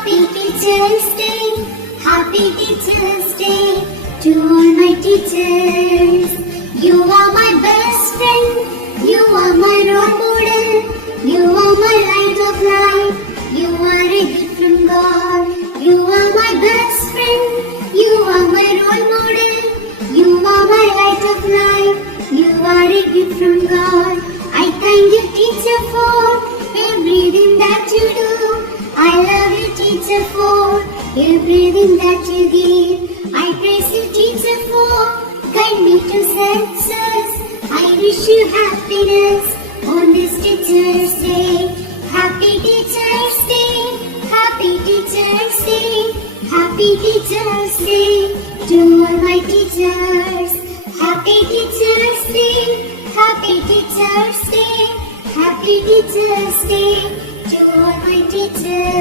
Happy Teacher's Day, Happy Teacher's Day to all my teachers. You are my best friend, you are my role model, you are my light of life, you are a gift from God. You are my best friend, you are my role model, you are my light of life, you are a gift from God. I thank you, teacher, for everything that you do. I love you, teacher, for everything that you give. I praise you, teacher, for guide me to success. I wish you happiness on this Teacher's Day. Happy Teacher's Day, Happy Teacher's Day, Happy Teacher's Day to all my teachers. Happy Teacher's Day, Happy Teacher's Day, Happy Teacher's Day to all my teachers.